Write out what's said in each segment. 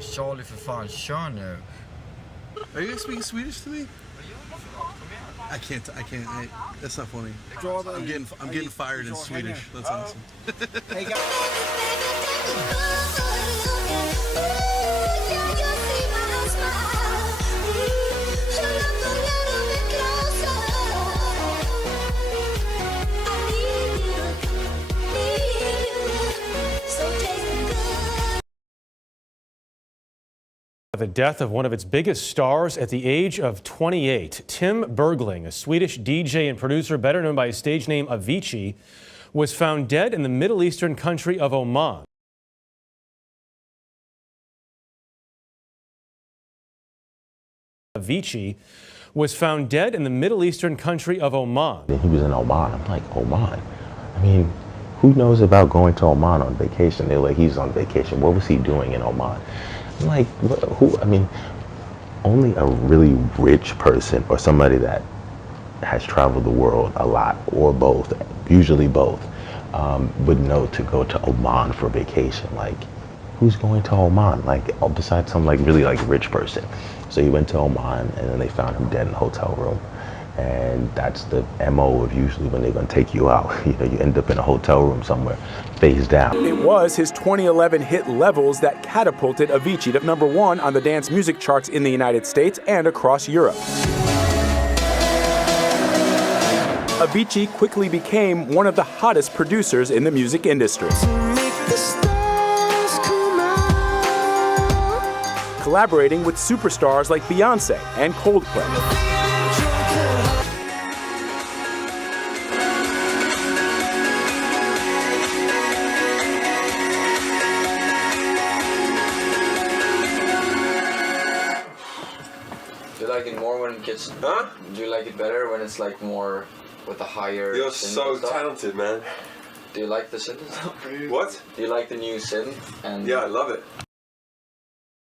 Charlie, för fan, kör nu. Are you speaking Swedish to me? I can't. That's not funny. I'm getting fired in Swedish. That's awesome. Hey guys. The death of one of its biggest stars at the age of 28. Tim Bergling, a Swedish DJ and producer better known by his stage name Avicii, was found dead in the Middle Eastern country of Oman. Avicii was found dead in the Middle Eastern country of Oman. He was in Oman. I'm like, Oman? I mean, who knows about going to Oman on vacation? They're like, he's on vacation. What was he doing in Oman? I'm like, who? I mean, only a really rich person or somebody that has traveled the world a lot, or both, usually both, would know to go to Oman for vacation. Like, who's going to Oman? Like, besides some like really like rich person. So he went to Oman, and then they found him dead in the hotel room. And that's the MO of usually when they're going to take you out. You know, you end up in a hotel room somewhere, face down. It was his 2011 hit Levels that catapulted Avicii to #1 on the dance music charts in the United States and across Europe. Avicii quickly became one of the hottest producers in the music industry. Collaborating with superstars like Beyonce and Coldplay. Do you like it more when it gets... Huh? Do you like it better when it's like more with a higher... You're so talented, man. Do you like the synth? What? Do you like the new synth? And Yeah, I love it.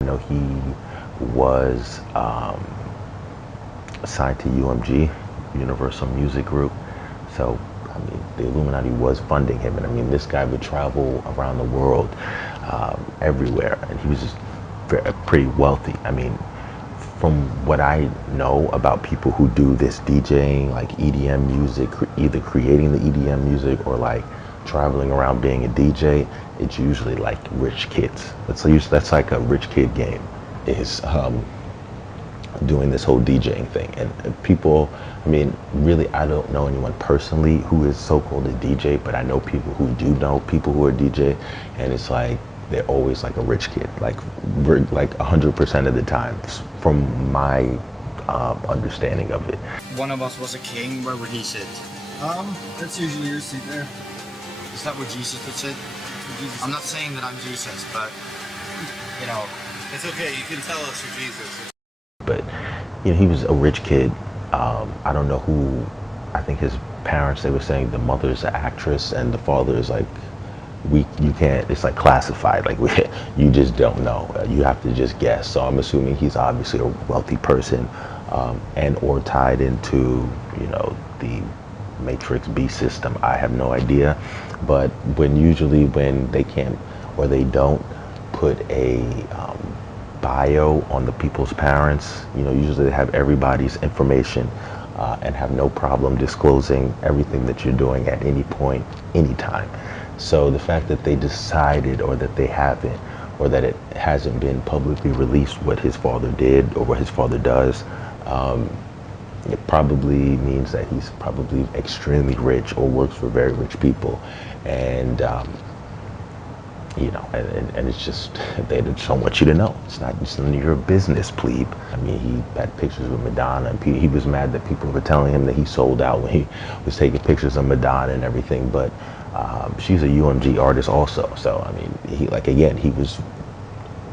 You know, he was assigned to UMG, Universal Music Group. So, I mean, the Illuminati was funding him. And I mean, this guy would travel around the world, everywhere. And he was just pretty wealthy. I mean, from what I know about people who do this DJing, like EDM music, either creating the EDM music or like traveling around being a DJ, it's usually like rich kids. That's like a rich kid game, is doing this whole DJing thing. And people, I mean, really, I don't know anyone personally who is so-called a DJ, but I know people who do know people who are DJ, and it's like, they're always like a rich kid, like 100% of the time, from my understanding of it. one of us was a king, where would he sit? That's usually your seat there. Is that where Jesus would sit? I'm not saying that I'm Jesus, but, you know. It's okay. You can tell us you're Jesus. But, you know, he was a rich kid. I don't know who, I think his parents, they were saying the mother's an actress and the father is like, you can't, it's like classified, like you just don't know. You have to just guess. So I'm assuming he's obviously a wealthy person, and or tied into, you know, the Matrix B system. I have no idea. But usually when they can't or they don't put a bio on the people's parents, you know, usually they have everybody's information, and have no problem disclosing everything that you're doing at any point, anytime. So the fact that they decided, or that they haven't, or that it hasn't been publicly released what his father did or what his father does, it probably means that he's probably extremely rich or works for very rich people. And you know, and it's just, they just don't want you to know. It's not just none of your business, plebe. I mean, he had pictures with Madonna, and he was mad that people were telling him that he sold out when he was taking pictures of Madonna and everything. But she's a UMG artist also. So, I mean, he was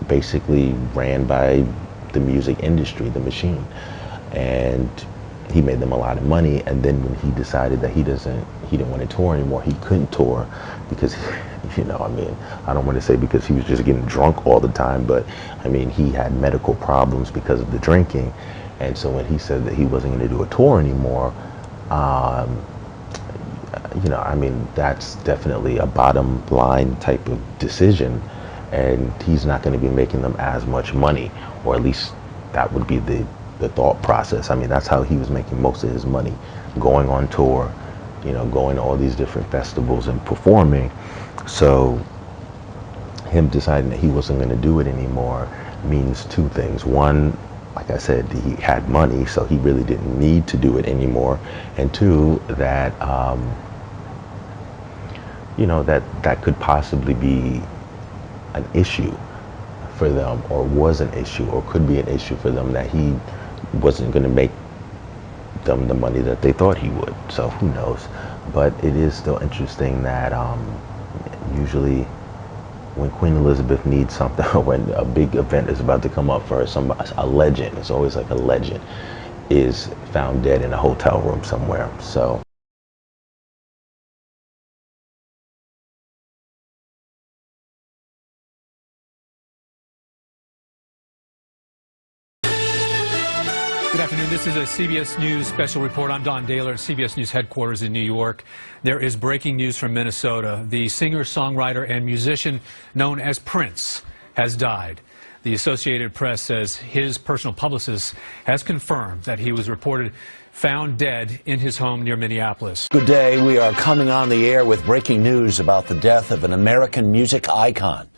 basically ran by the music industry, the machine. And he made them a lot of money. And then when he decided that he didn't want to tour anymore, he couldn't tour because, you know, I mean, I don't want to say because he was just getting drunk all the time, but I mean, he had medical problems because of the drinking. And so when he said that he wasn't going to do a tour anymore, you know, I mean, that's definitely a bottom line type of decision. and he's not going to be making them as much money, or at least that would be the thought process. I mean, that's how he was making most of his money, going on tour, you know, going to all these different festivals and performing. So him deciding that he wasn't going to do it anymore means two things. One, like I said, he had money, so he really didn't need to do it anymore. And two, that you know, that could possibly be an issue for them, or was an issue, or could be an issue for them, that he wasn't going to make them the money that they thought he would. So who knows? But it is still interesting that usually when Queen Elizabeth needs something, or when a big event is about to come up for her, a legend, it's always like a legend, is found dead in a hotel room somewhere. So good afternoon. This is a CBS News special report. I'm Don Dahler at CBS News headquarters in New York. There is breaking news from Minnesota. The singer, songwriter, and musician known as Prince has died. The Associated Press says his personal publicist has confirmed that he was reported found dead in his home near Minneapolis. Good day. We are coming on the air with breaking news about the death of an American music icon.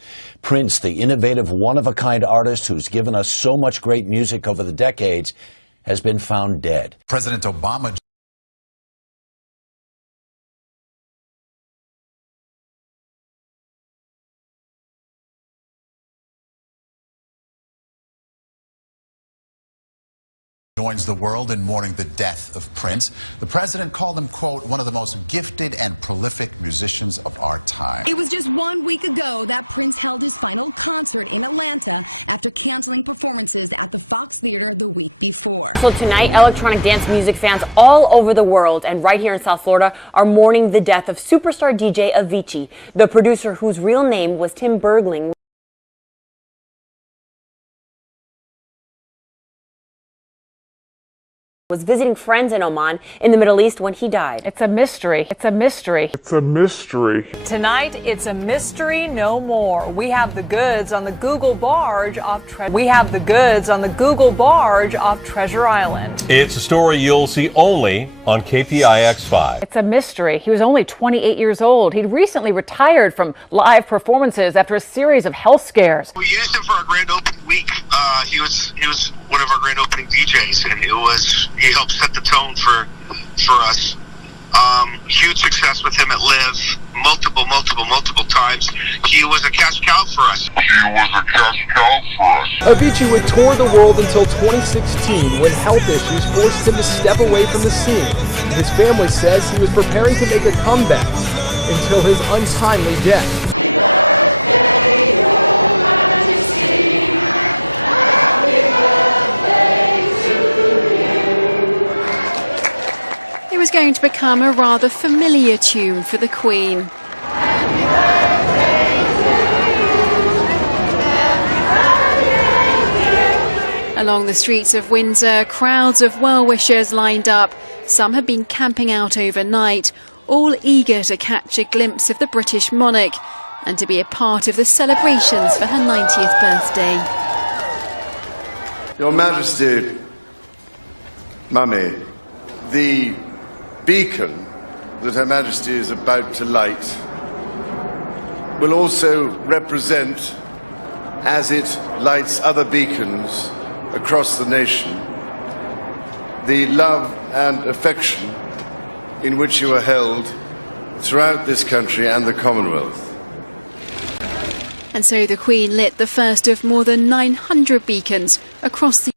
Prince, the innovative, one-of-a-kind artist who's given us so much great music over the decades, has been found dead. President Obama joins the world in mourning the death of Prince. The president called him, quote, one of the most gifted and prolific musicians of our time. It was just 1 week ago that Prince held his final concert in Atlanta after canceling performances at the Fox Theater the week before. So tonight, electronic dance music fans all over the world and right here in South Florida are mourning the death of superstar DJ Avicii, the producer whose real name was Tim Bergling. Was visiting friends in Oman in the Middle East when he died. It's a mystery. It's a mystery. It's a mystery. Tonight, it's a mystery no more. We have the goods on the Google barge off Treasure. We have the goods on the Google barge off Treasure Island. It's a story you'll see only on KPIX5. It's a mystery. He was only 28 years old. He'd recently retired from live performances after a series of health scares. We used him for our grand opening week. He was one of our grand opening DJs, and he helped set the tone for us. Huge success with him at Live, multiple times. He was a cash cow for us. Avicii would tour the world until 2016 when health issues forced him to step away from the scene. His family says he was preparing to make a comeback until his untimely death. It was going to become a rather familiar tune for the Queen. Along the streets of Windsor, crowds of well-wishers lined up. Some had been camping out overnight, all eager to catch a glimpse of the British monarch and to be a part of the celebrations for her 90th birthday. Your Majesty, Mummy, the beacon that Her Majesty is about to light will also represent, as it lights other beacons across the nation, the love and affection in which you are held throughout this country and the Commonwealth. And so the Queen lit the first of more than 900 beacons across the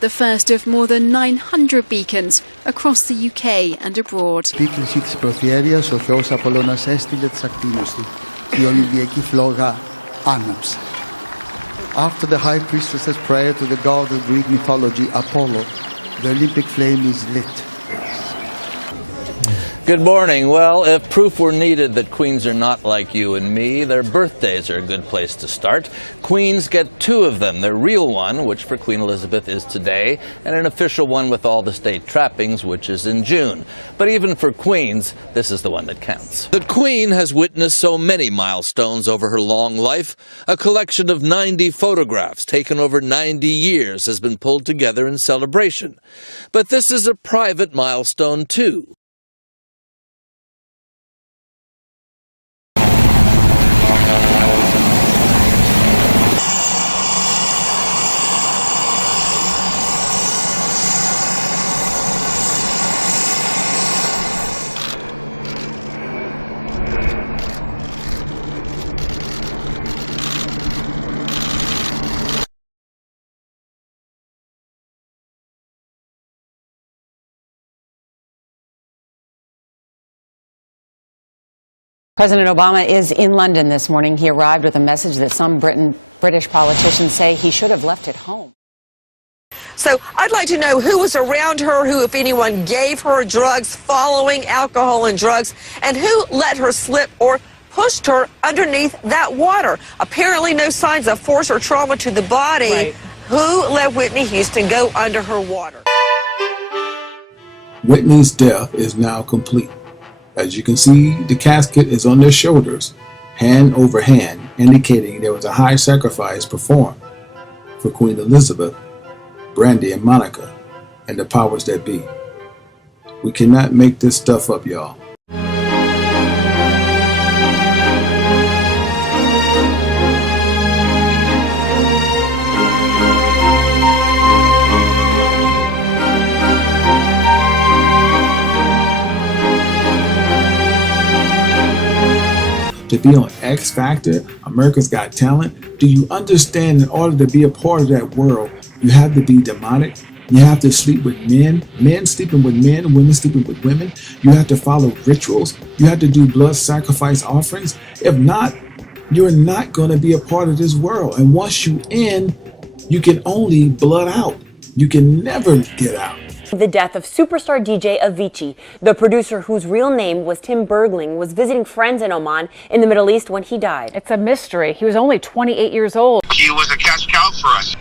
the first of more than 900 beacons across the UK and abroad. Επίκληση της προθιέρειας, ο Θεός Απολλώνας έστειλε τις ακτίνες του. Η Ολυμπιακή φλόγα άναψε. After the high priestess's prayer to the god of Greek mythology, Apollo, the Olympic flame is lit. Good morning. Well, if proof were needed that queens are not like you and me, their birthdays are a good place to start. Queens get 2 of them. Their real one, which for Queen Elizabeth is today, and an official one with all the state trappings, which is in June. But even for queens, this is the one that counts. The Queen has witnessed so many milestones over her long life. A collection of 90 photographs taken over 90 years has been pulled together in celebration. But this is a private milestone, too. President Obama is in London this morning. He arrived with a message that some British politicians say he should have left at home. So I'd like to know who was around her, who, if anyone, gave her drugs, following alcohol and drugs, and who let her slip or pushed her underneath that water. Apparently no signs of force or trauma to the body. Right. Who let Whitney Houston go under her water? Whitney's death is now complete. As you can see, the casket is on their shoulders, hand over hand, indicating there was a high sacrifice performed for Queen Elizabeth, Brandy and Monica, and the powers that be. We cannot make this stuff up, y'all. To be on X Factor, America's Got Talent, do you understand in order to be a part of that world, you have to be demonic? You have to sleep with men sleeping with men, women sleeping with women. You have to follow rituals. You have to do blood sacrifice offerings. If not, you're not going to be a part of this world. And once you in, you can only blood out. You can never get out. The death of superstar DJ Avicii. The producer, whose real name was Tim Bergling, was visiting friends in Oman in the Middle East when he died. It's a mystery. He was only 28 years old. He was a cash cow for us.